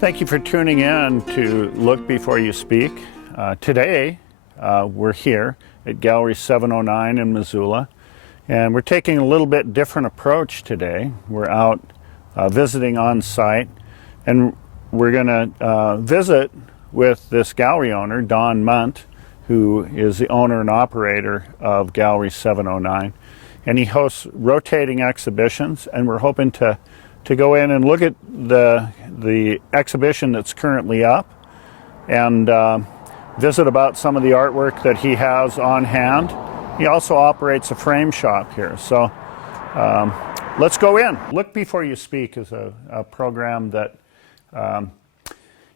Thank you for tuning in to Look Before You Speak. Today, we're here at Gallery 709 in Missoula, and we're taking a little bit different approach today. We're out visiting on site, and we're going to visit with this gallery owner, Don Mundt, who is the owner and operator of Gallery 709. And he hosts rotating exhibitions, and we're hoping to go in and look at the exhibition that's currently up and visit about some of the artwork that he has on hand. He also operates a frame shop here. So let's go in. Look Before You Speak is a program that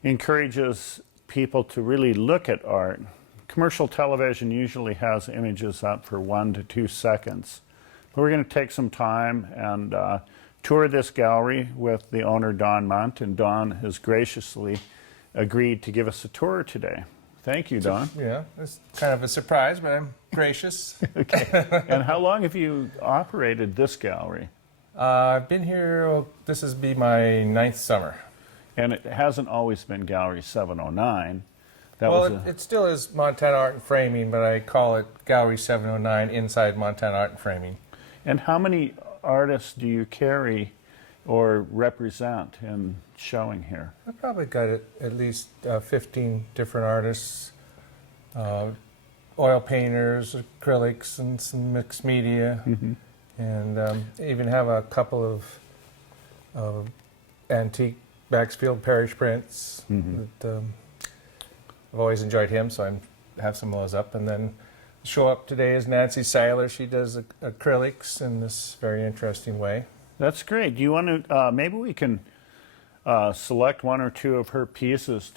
encourages people to really look at art. Commercial television usually has images up for 1 to 2 seconds. But we're going to take some time and tour this gallery with the owner, Don Mundt, and Don has graciously agreed to give us a tour today. Thank you, Don. Yeah, it's kind of a surprise, but I'm gracious. Okay. And how long have you operated this gallery? I've been here, this will be my 9th summer. And it hasn't always been Gallery 709. It still is Montana Art and Framing, but I call it Gallery 709 inside Montana Art and Framing. And how many artists do you carry or represent in showing here? I've probably got at least 15 different artists, oil painters, acrylics, and some mixed media, and even have a couple of antique Maxfield Parrish prints. That, I've always enjoyed him, so I have some of those up. And then show up today is Nancy Seiler. She does acrylics in this very interesting way. That's great. Do you want to, maybe we can select 1 or 2 of her pieces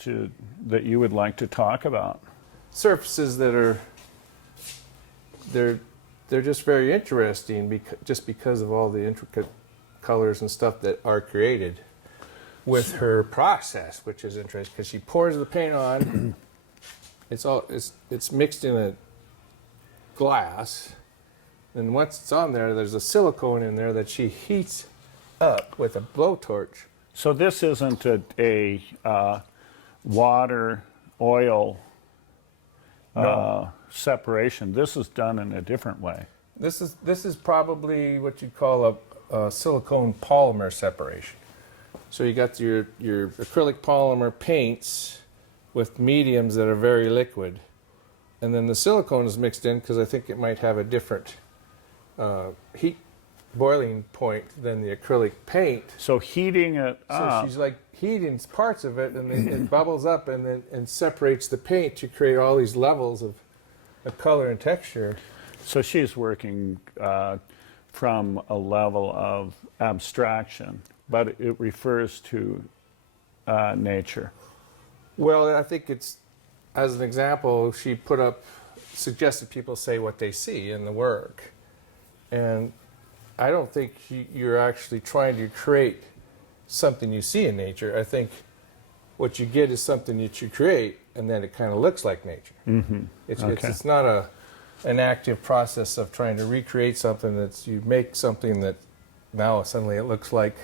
that you would like to talk about? Surfaces that are, they're just very interesting just because of all the intricate colors and stuff that are created with her process, which is interesting because she pours the paint on. It's mixed in a glass, and once it's on there, there's a silicone in there that she heats up with a blowtorch. So this isn't a water oil separation. This is done in a different way. This is probably what you'd call a silicone polymer separation. So you got your acrylic polymer paints with mediums that are very liquid, and then the silicone is mixed in because I think it might have a different heat boiling point than the acrylic paint. So heating it up. So she's like heating parts of it, and then it bubbles up and separates the paint to create all these levels of color and texture. So she's working from a level of abstraction, but it refers to nature. Well, I think it's, as an example, she suggested people say what they see in the work. And I don't think you're actually trying to create something you see in nature. I think what you get is something that you create, and then it kind of looks like nature. It's not an active process of trying to recreate something. That's you make something that now suddenly it looks like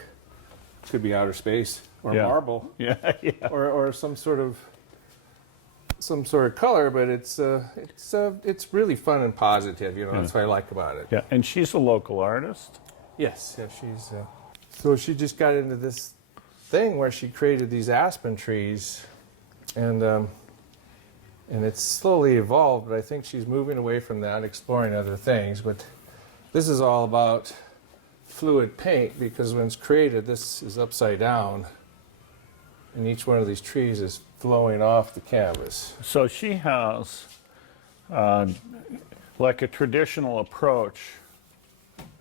could be outer space or marble, or some sort of color, but it's really fun and positive. That's what I like about it. Yeah, and she's a local artist. Yes, she's. So she just got into this thing where she created these aspen trees, and it's slowly evolved. But I think she's moving away from that, exploring other things. But this is all about fluid paint, because when it's created, this is upside down, and each one of these trees is flowing off the canvas. So she has like a traditional approach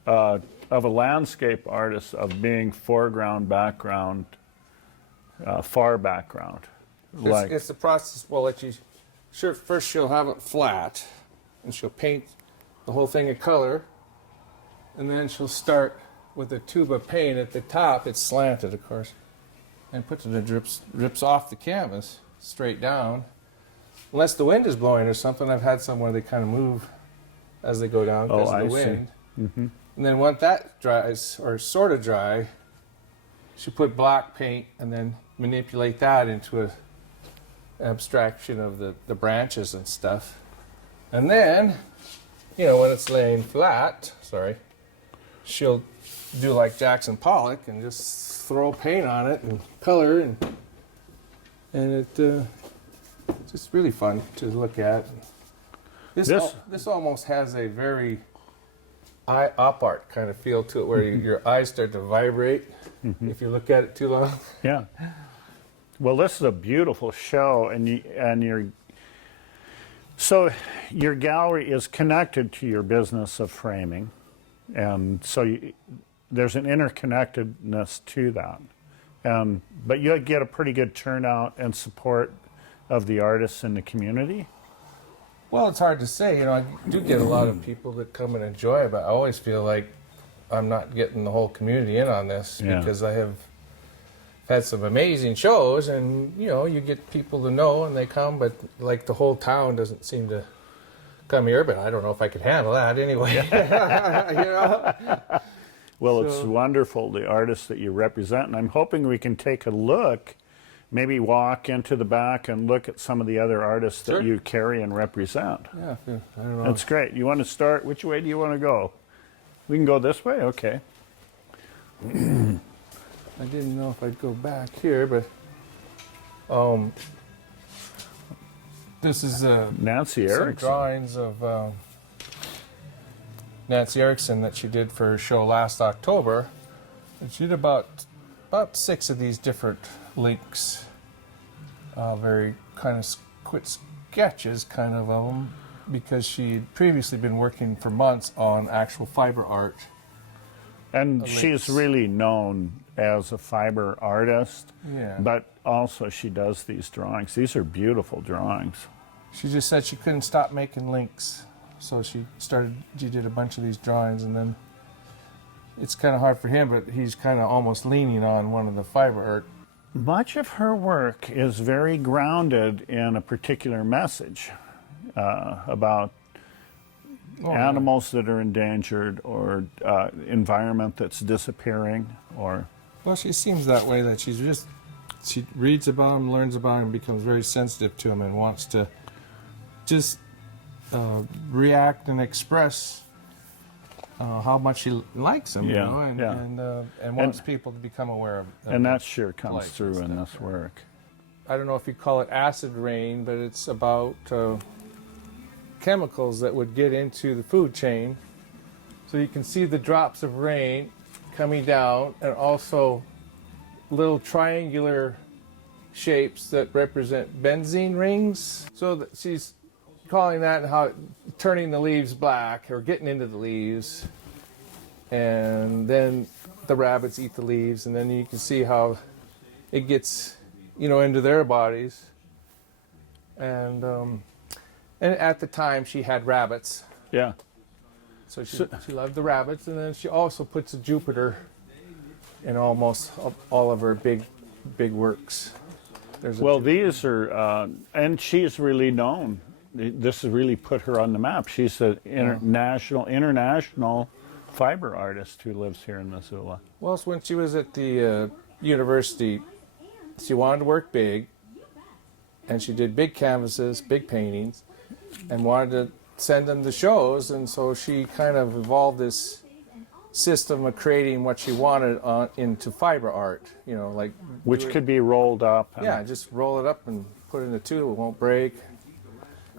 of a landscape artist of being foreground, background, far background. It's the process. Well, first she'll have it flat, and she'll paint the whole thing a color, and then she'll start with a tube of paint at the top. It's slanted, of course, and puts it, drips off the canvas straight down. Unless the wind is blowing or something, I've had some where they kind of move as they go down because of the wind. And then once that dries, or sort of dry, she put black paint and then manipulate that into a abstraction of the branches and stuff. And then, you know, when it's laying flat, she'll do like Jackson Pollock and just throw paint on it and color, and it just really fun to look at. This almost has a very eye op art kind of feel to it, where your eyes start to vibrate if you look at it too long. Yeah. Well, this is a beautiful show, so your gallery is connected to your business of framing, and so there's an interconnectedness to that. But you get a pretty good turnout and support of the artists in the community. Well, it's hard to say. You know, I do get a lot of people that come and enjoy it, but I always feel like I'm not getting the whole community in on this, because I have had some amazing shows, and you know, you get people to know and they come, but like the whole town doesn't seem to come here. But I don't know if I could handle that anyway. You know? Well, it's wonderful, the artists that you represent, and I'm hoping we can take a look, maybe walk into the back and look at some of the other artists that you carry and represent. Yeah, I don't know. That's great. You want to start? Which way do you want to go? We can go this way? Okay. I didn't know if I'd go back here, but this is Nancy some Erickson. drawings of Nancy Erickson that she did for her show last October. And she did about 6 of these different links, very kind of quick sketches, kind of them, because she'd previously been working for months on actual fiber art. And she's really known as a fiber artist, but also she does these drawings. These are beautiful drawings. She just said she couldn't stop making links, so she did a bunch of these drawings, and then it's kind of hard for him, but he's kind of almost leaning on one of the fiber art. Much of her work is very grounded in a particular message about animals that are endangered, or environment that's disappearing, or... Well, she seems that way, that she reads about him, learns about him, becomes very sensitive to him, and wants to just react and express how much she likes him, you know, and wants people to become aware of and that sure comes through in this work. I don't know if you call it acid rain, but it's about chemicals that would get into the food chain. So you can see the drops of rain coming down, and also little triangular shapes that represent benzene rings. So that she's calling that how turning the leaves black, or getting into the leaves, and then the rabbits eat the leaves, and then you can see how it gets, you know, into their bodies. And at the time she had rabbits. Yeah. So she loved the rabbits, and then she also puts a Jupiter in almost all of her big works. These are, and she's really known. This has really put her on the map. She's an international fiber artist who lives here in Missoula. Well, so when she was at the university, she wanted to work big, and she did big canvases, big paintings, and wanted to send them to shows, and so she kind of evolved this system of creating what she wanted into fiber art, you know, like... Which could be rolled up. Yeah, just roll it up and put it in a tube, it won't break.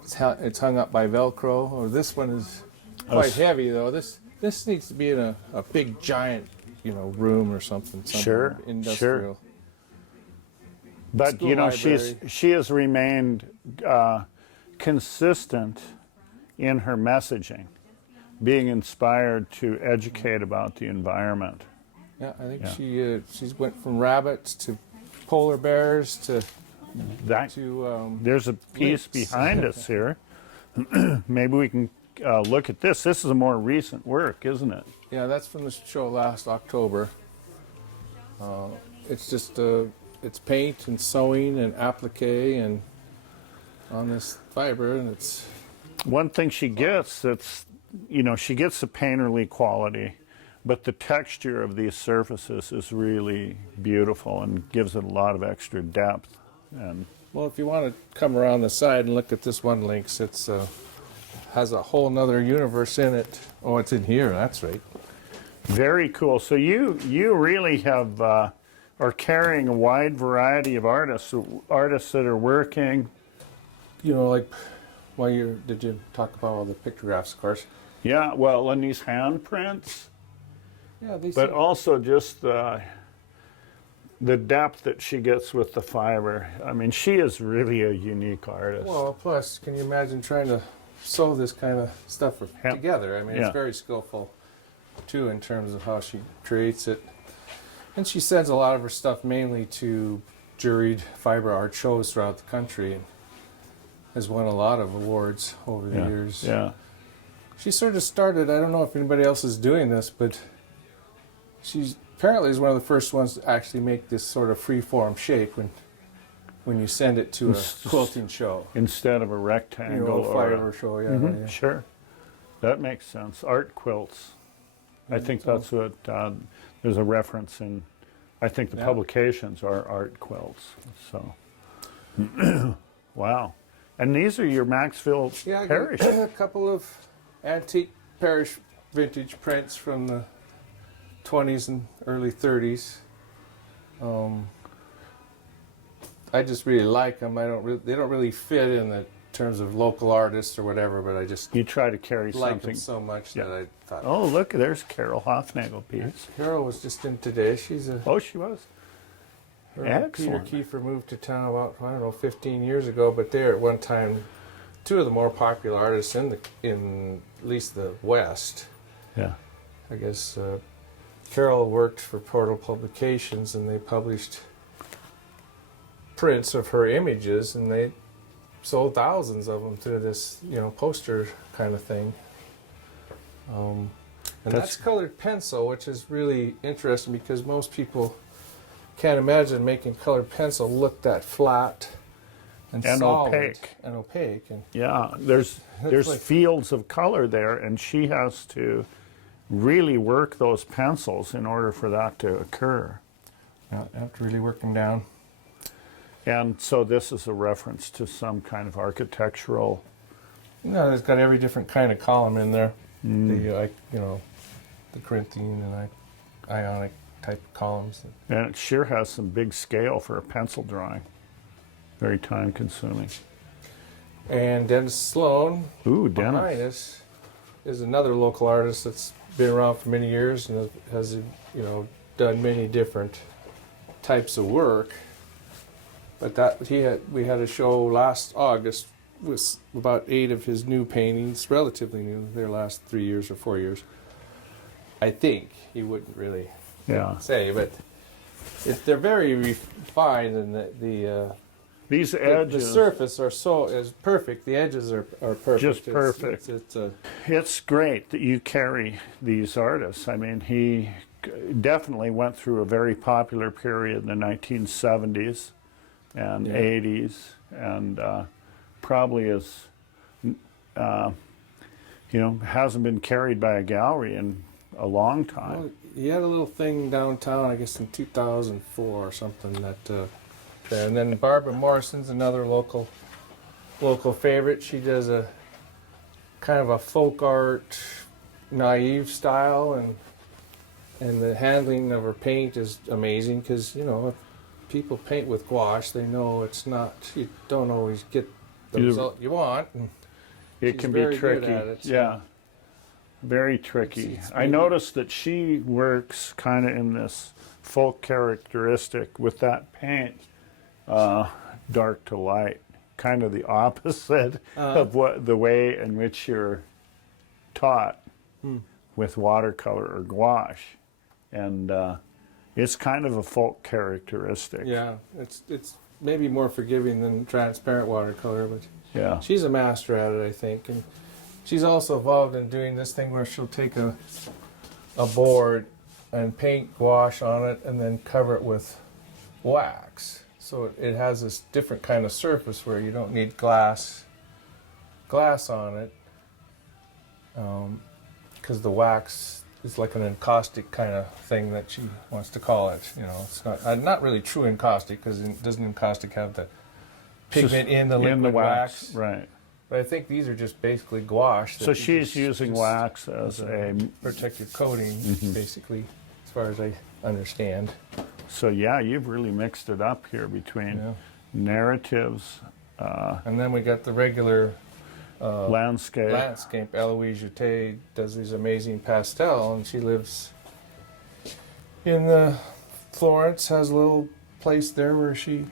It's hung up by Velcro. Or this one is quite heavy, though. This needs to be in a big, giant, you know, room or something. Sure, industrial. sure. But, School you know, library. she has remained consistent in her messaging, being inspired to educate about the environment. Yeah, I think she's went from rabbits to polar bears to there's a piece behind us here. Maybe we can look at this. This is a more recent work, isn't it? Yeah, that's from the show last October. It's just it's paint and sewing and applique and on this fiber, and it's one thing she gets that's, you know, she gets the painterly quality, but the texture of these surfaces is really beautiful and gives it a lot of extra depth. And Well, if you want to come around the side and look at this one links, it's has a whole nother universe in it. Oh, it's in here. That's right. very cool. So you really have are carrying a wide variety of artists that are working. You know, like, did you talk about all the pictographs, of course? Yeah, well, and these handprints, Yeah, these. but also just the depth that she gets with the fiber. I mean, she is really a unique artist. Well, plus, can you imagine trying to sew this kind of stuff Yeah. together? I mean, Yeah. it's very skillful, too, in terms of how she creates it. And she sends a lot of her stuff mainly to juried fiber art shows throughout the country, and has won a lot of awards over the Yeah, years. yeah. She sort of started, I don't know if anybody else is doing this, but she's apparently is one of the first ones to actually make this sort of free-form shape when you send it to a quilting show. Instead of a You rectangle know, a or fiber show, yeah. Mhm, yeah. Sure, that makes sense. Art quilts. I think that's what there's a reference in. I think the Yeah. publications are art quilts. So, wow. And these are your Maxville Yeah, I Parish. got a couple of antique parish vintage prints from the 20s and early 30s. I just really like them. They don't really fit in the terms of local artists or whatever, but I just You try to carry like something. them so much Yeah. that I thought. Oh, look, there's Carol Hofnagel piece. Carol was just in today. She's a Oh, she was. her and Excellent. Peter Kiefer moved to town about, I don't know, 15 years ago, but they're at one time two of the more popular artists in at least the West. Yeah. I guess Carol worked for Portal Publications, and they published prints of her images, and they sold thousands of them through this, poster kind of thing. And that's colored pencil, which is really interesting because most people can't imagine making colored pencil look that flat and solid opaque. and opaque. And Yeah, there's like- fields of color there, and she has to really work those pencils in order for that to occur. you have to really work them down. And so this is a reference to some kind of architectural. No, it's got every different kind of column in there. The the Corinthian and Ionic type of columns. And it sure has some big scale for a pencil drawing. Very time consuming. And Dennis Sloan Ooh, behind Dennis. us is another local artist that's been around for many years and has done many different types of work. But we had a show last August with about 8 of his new paintings, relatively new. Their last 3 years or 4 years. I think he wouldn't really Yeah. say, but they're very refined, and These the edges. surface is perfect. The edges are perfect. Just perfect. It's great that you carry these artists. I mean, he definitely went through a very popular period in the 1970s and 80s, and probably is, hasn't been carried by a gallery in a long time. Well, he had a little thing downtown, I guess in 2004 or something there. And then Barbara Morrison's another local favorite. She does a kind of a folk art, naive style, and the handling of her paint is amazing because if people paint with gouache, they know it's not. You don't always get the result you want. And It she's can very be good tricky. at it, so- Yeah. Very tricky. It's I noticed that she works kind of in this folk characteristic with that paint, dark to light, kind of the opposite of the way in which you're taught with watercolor or gouache, and it's kind of a folk characteristic. Yeah, it's maybe more forgiving than transparent watercolor, but Yeah. she's a master at it, I think. And she's also involved in doing this thing where she'll take a board and paint gouache on it and then cover it with wax. So it has this different kind of surface where you don't need glass on it, because the wax it's like an encaustic kind of thing that she wants to call it. You know, it's not really true encaustic, because doesn't encaustic have the pigment in the liquid wax? Right. But I think these are just basically gouache. So she's using wax as a protective coating, basically, as far as I understand. So yeah, you've really mixed it up here between narratives. And then we got the regular landscape. Eloise Jute does these amazing pastel, and she lives in Florence, has a little place there where she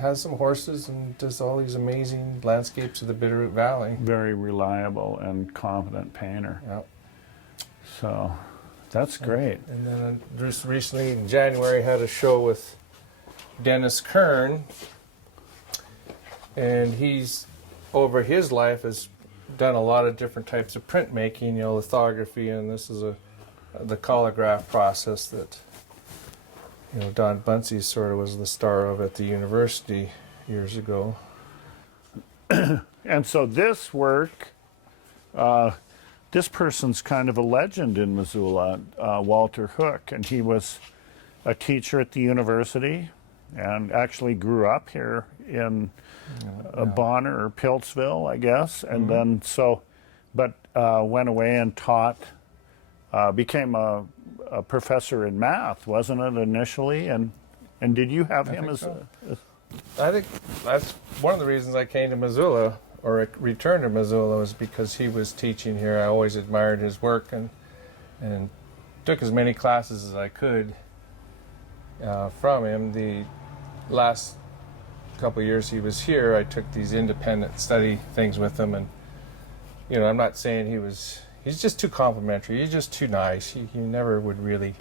has some horses and does all these amazing landscapes of the Bitterroot Valley. Very reliable and competent painter. Yep. So that's great. And then just recently in January had a show with Dennis Kern, and he's over his life has done a lot of different types of printmaking, lithography, and this is the collograph process that Don Bunsey sort of was the star of at the university years ago. And so this work, this person's kind of a legend in Missoula, Walter Hook, and he was a teacher at the university and actually grew up here in Bonner or Piltsville, I guess, and then went away and taught, became a professor in math, wasn't it, initially? And did you have him as so. I think that's one of the reasons I came to Missoula, or returned to Missoula, was because he was teaching here. I always admired his work and took as many classes as I could from him. The last couple of years he was here, I took these independent study things with him, and I'm not saying he's just too complimentary. He's just too nice. He never would really,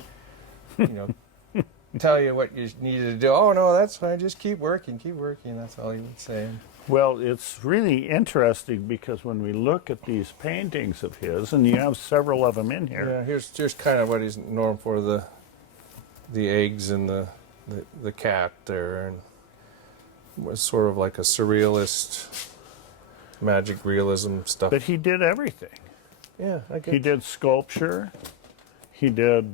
tell you what you needed to do. Oh, no, that's fine. Just keep working. That's all he would say. Well, it's really interesting because when we look at these paintings of his, and you have several of them in here. Yeah, here's kind of what he's known for, the eggs and the cat there, and was sort of like a surrealist, magic realism stuff. But he did everything. Yeah, I get He did sculpture. He did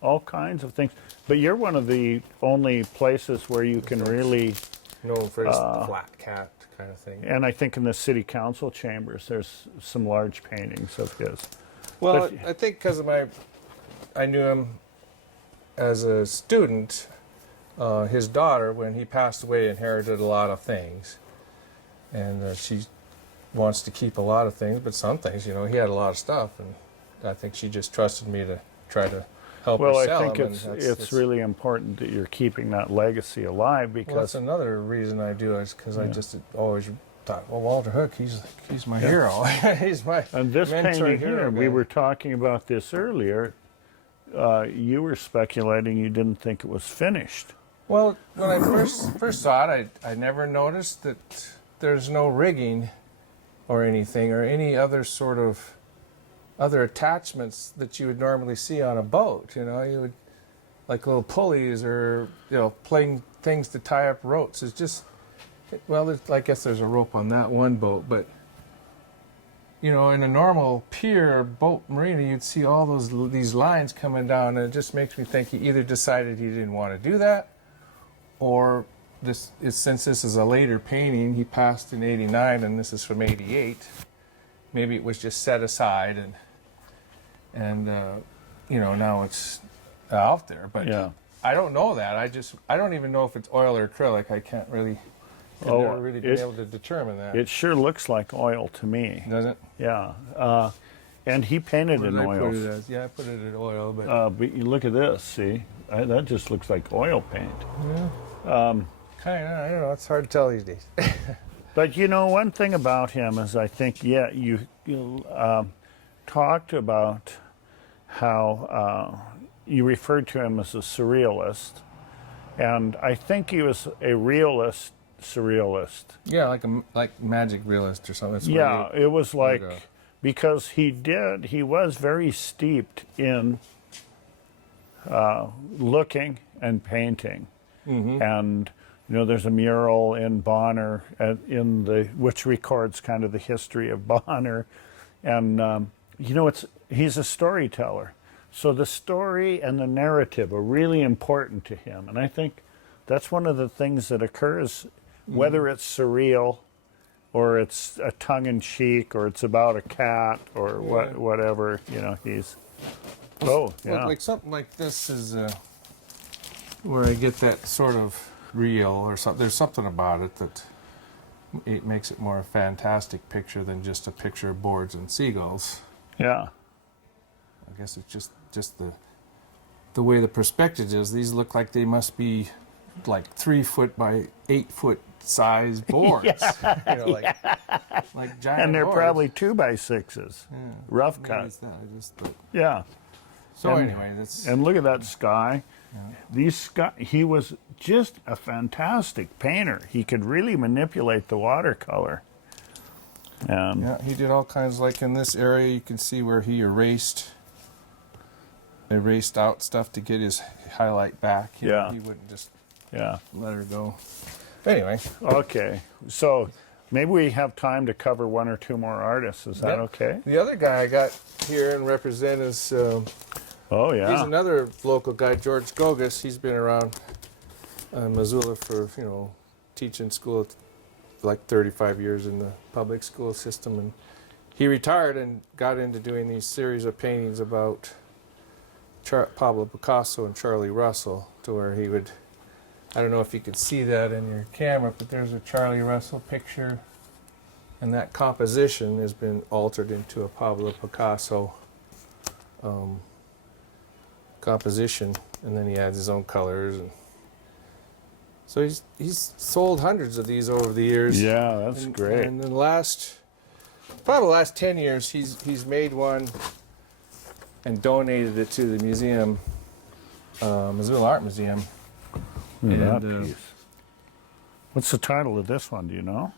all kinds of things. But you're one of the only places where you can really, known for his flat cat kind of thing. and I think in the city council chambers, there's some large paintings of his. Well, But- I think because I knew him as a student. His daughter, when he passed away, inherited a lot of things, and she wants to keep a lot of things, but some things, he had a lot of stuff, and I think she just trusted me to try to help her Well, sell I think them. it's really important that you're keeping that legacy alive, Well, that's because another reason I do it, because I just always thought, well, Walter Hook, he's my hero. He's my and this mentor painting hero here, we guy. were talking about this earlier. You were speculating you didn't think it was finished. Well, when I first saw it, I never noticed that there's no rigging or anything, or any other sort of other attachments that you would normally see on a boat. You would, like little pulleys or plain things to tie up ropes. It's just, well, I guess there's a rope on that one boat, but in a normal pier or boat marina, you'd see all these lines coming down, and it just makes me think he either decided he didn't want to do that, or since this is a later painting, he passed in '89 and this is from '88. Maybe it was just set aside and now it's out there. But Yeah. I don't know that. I don't even know if it's oil or acrylic. I can't really. I've never really been able to determine that. It sure looks like oil to me. Does it? Yeah. And he painted in I put it oils. as? Yeah, I put it in oil, but But you look at this, see? That just looks like oil paint. kind of. I don't know. It's hard to tell these days. But one thing about him is I think, you talked about how you referred to him as a surrealist. And I think he was a realist surrealist. Yeah, like magic realist or something. That's what Yeah, it was like, go. because he was very steeped in looking and painting. And there's a mural in Bonner which records kind of the history of Bonner, and he's a storyteller. So the story and the narrative are really important to him. And I think that's one of the things that occurs, whether it's surreal or it's a tongue-in-cheek or it's about a cat or whatever, you know, he's... Oh, yeah. Well, like something like this is where I get that sort of real or something. There's something about it that it makes it more a fantastic picture than just a picture of boards and seagulls. Yeah. I guess it's just the way the perspective is. These look like they must be like 3 foot by 8 foot size boards. You know, like giant And they're boards. probably 2x6s, rough Maybe cut. it's that. I just thought. Yeah. So And- anyway, that's And look at that sky. Yeah. These sky. He was just a fantastic painter. He could really manipulate the watercolor. And yeah. He did all kinds. Like in this area, you can see where he erased out stuff to get his highlight back. You know, Yeah. he wouldn't just yeah. let her go. Anyway, Okay. So maybe we have time to cover one or two more artists. Is that Yeah. okay? the other guy I got here and represent is. Oh He's yeah. another local guy, George Gogus. He's been around Missoula for, teaching school like 35 years in the public school system. And he retired and got into doing these series of paintings about Pablo Picasso and Charlie Russell, to where he would, I don't know if you could see that in your camera, but there's a Charlie Russell picture. And that composition has been altered into a Pablo Picasso composition, and then he adds his own colors, and so he's sold hundreds of these over the years. Yeah, that's and, great. And in the last 10 years, he's made one and donated it to the museum, Missoula Art Museum. Look at and, that piece. What's the title of this one? Do you know?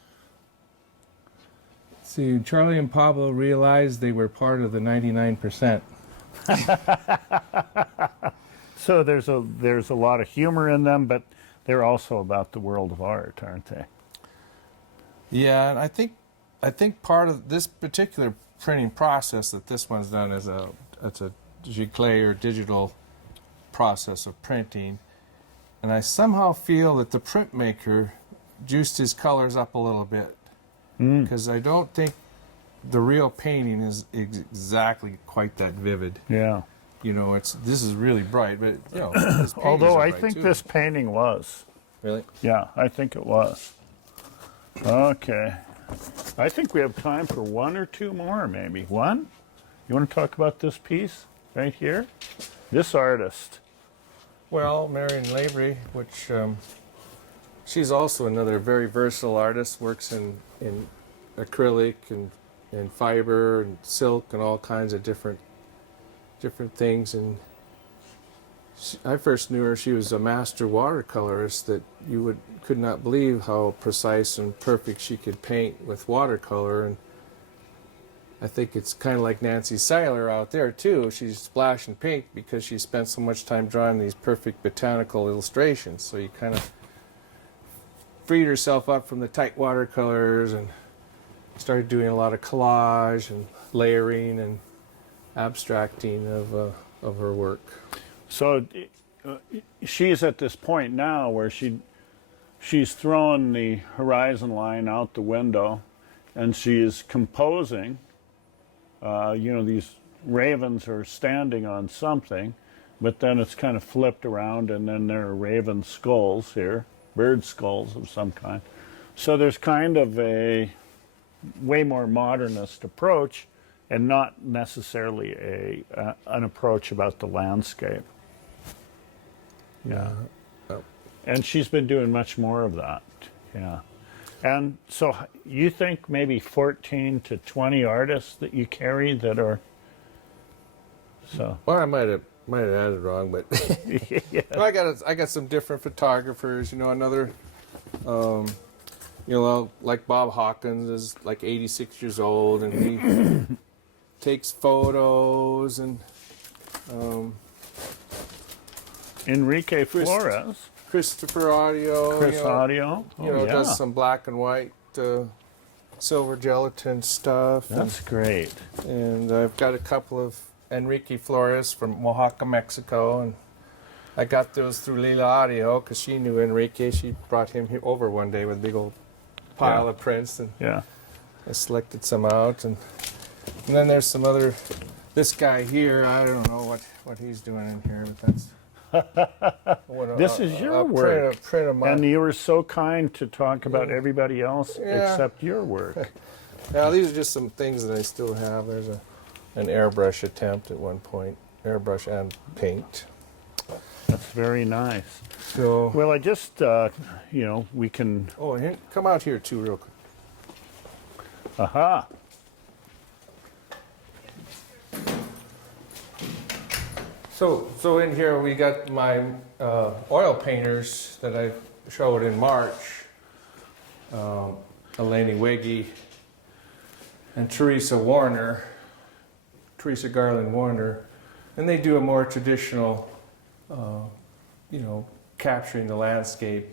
See, Charlie and Pablo realized they were part of the 99%. So there's a lot of humor in them, but they're also about the world of art, aren't they? Yeah, and I think part of this particular printing process that this one's done is it's a giclée or digital process of printing, and I somehow feel that the printmaker juiced his colors up a little bit, because I don't think the real painting is exactly quite that vivid. Yeah. This is really bright, but his paintings Although are I bright, think too. this painting was. Really. Yeah, I think it was. Okay. I think we have time for one or two more, maybe. One? You want to talk about this piece right here? This artist. Well, Marion Lavery, which she's also another very versatile artist, works in acrylic and fiber and silk and all kinds of different things. And I first knew her, she was a master watercolorist that you could not believe how precise and perfect she could paint with watercolor. And I think it's kind of like Nancy Seiler out there too. She's splashing pink because she spent so much time drawing these perfect botanical illustrations. So you kind of freed herself up from the tight watercolors and started doing a lot of collage and layering and abstracting of her work. So she's at this point now where she's thrown the horizon line out the window, and she is composing. These ravens are standing on something, but then it's kind of flipped around, and then there are raven skulls here, bird skulls of some kind. So there's kind of a way more modernist approach, and not necessarily an approach about the landscape. Yeah. And she's been doing much more of that. Yeah. And so you think maybe 14 to 20 artists that you carry that are so Well, I might have added wrong, but yeah. well, I got some different photographers. Another like Bob Hawkins is like 86 years old, and he takes photos, and Enrique Flores, Christopher Audio, Chris Audio. Oh, yeah. does some black and white silver gelatin stuff. That's great. And I've got a couple of Enrique Flores from Oaxaca, Mexico, and I got those through Lila Audio because she knew Enrique. She brought him here over one day with a big old pile Yeah. of prints, and Yeah. I selected some out, and then there's some other. This guy here, I don't know what he's doing in here, but that's. This is your work. A print of mine. And you were so kind to talk about everybody else Yeah. except your work. Now these are just some things that I still have. There's an airbrush attempt at one point, airbrush and paint. That's very nice. So, Well, I just, we can, oh, here, come out here too, real quick. aha. So in here we got my oil painters that I showed in March. Eleni Wiggy and Teresa Garland Warner, and they do a more traditional, capturing the landscape.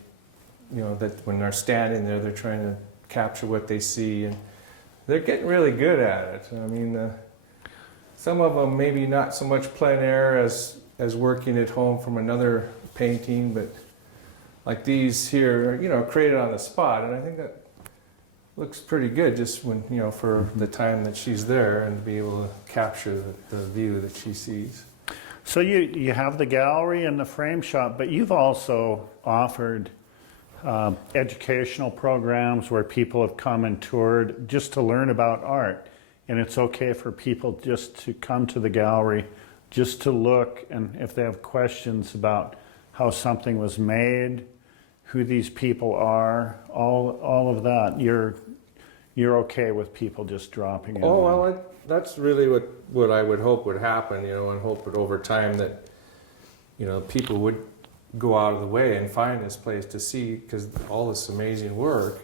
That when they're standing there, they're trying to capture what they see, and they're getting really good at it. I mean, some of them maybe not so much plein air as working at home from another painting, but like these here, created on the spot, and I think that looks pretty good just when, for the time that she's there and to be able to capture the view that she sees. So you have the gallery and the frame shop, but you've also offered educational programs where people have come and toured just to learn about art. And it's okay for people just to come to the gallery, just to look, and if they have questions about how something was made, who these people are, all of that, you're okay with people just dropping in. Oh, well, that's really what I would hope would happen, and hope that over time that, people would go out of the way and find this place to see, because all this amazing work,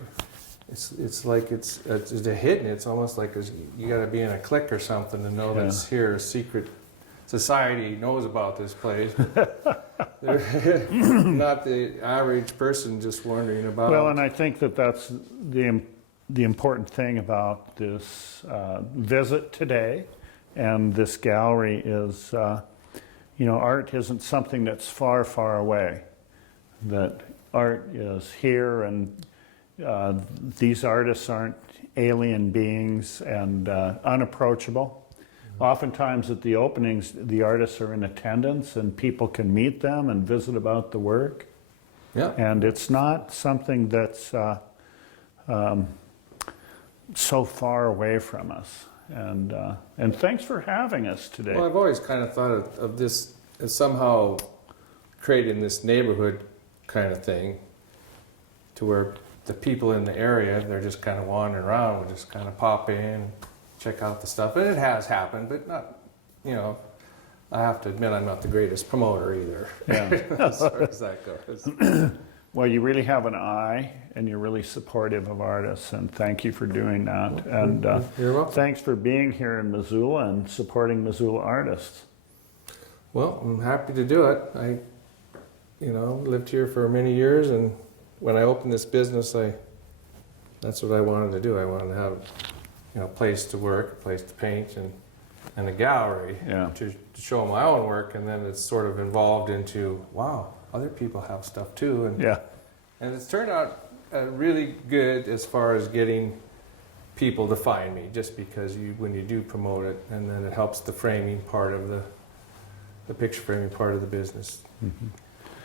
it's like it's a hidden. It's almost like you got to be in a clique or something to know that it's here. A secret society knows about this place. They're not the average person just wondering about. Well, and I think that's the important thing about this visit today and this gallery is, art isn't something that's far, far away. That art is here, and these artists aren't alien beings and unapproachable. Oftentimes at the openings, the artists are in attendance and people can meet them and visit about the work. Yeah. And it's not something that's so far away from us. And thanks for having us today. Well, I've always kind of thought of this as somehow creating this neighborhood kind of thing, to where the people in the area, they're just kind of wandering around, will just kind of pop in, check out the stuff. And it has happened, but not, I have to admit I'm not the greatest promoter either, as far as that goes. Well, you really have an eye, and you're really supportive of artists, and thank you for doing that. And You're welcome. thanks for being here in Missoula and supporting Missoula artists. Well, I'm happy to do it. I, lived here for many years, and when I opened this business, that's what I wanted to do. I wanted to have, a place to work, a place to paint, and a gallery to show my own work. And then it's sort of evolved into, wow, other people have stuff too. And it's turned out really good as far as getting people to find me, just because when you do promote it, and then it helps the framing part of the picture framing part of the business. Mm-hmm.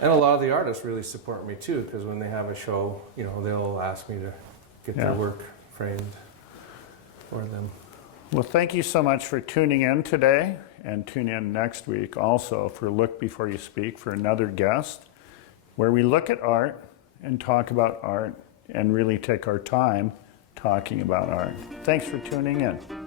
And a lot of the artists really support me too, because when they have a show, they'll ask me to get their work framed for them. Well, thank you so much for tuning in today, and tune in next week also for Look Before You Speak for another guest, where we look at art and talk about art and really take our time talking about art. Thanks for tuning in.